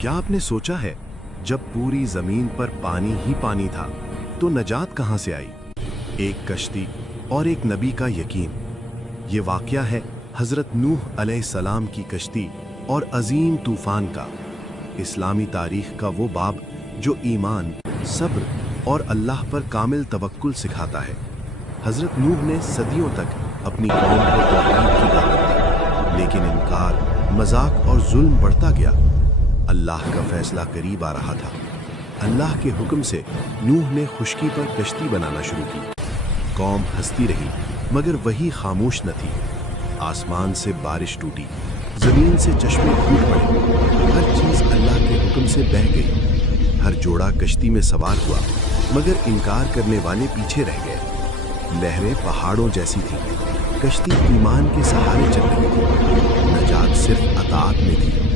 क्या आपने सोचा है, जब पूरी जमीन पर पानी ही पानी था तो नजात कहां से आई? एक कश्ती और एक नबी का यकीन। ये वाकया है हजरत नूह अलैहिस्सलाम की कश्ती और अजीम तूफान का। इस्लामी तारीख का वो बाब जो ईमान, सब्र और अल्लाह पर कामिल तवक्कुल सिखाता है। हजरत नूह ने सदियों तक अपनी कौम को तौहीद की दावत दी, लेकिन इनकार, मजाक और जुल्म बढ़ता गया। अल्लाह का फैसला करीब आ रहा था। अल्लाह के हुक्म से नूह ने खुश्की पर कश्ती बनाना शुरू की। कौम हंसती रही, मगर वही खामोश न थी। आसमान से बारिश टूटी, जमीन से चश्मे फूट पड़े, हर चीज अल्लाह के हुक्म से बह गई। हर जोड़ा कश्ती में सवार हुआ, मगर इनकार करने वाले पीछे रह गए। लहरें पहाड़ों जैसी थी, कश्ती ईमान के सहारे चल रही थी। नजात सिर्फ अताअत में थी।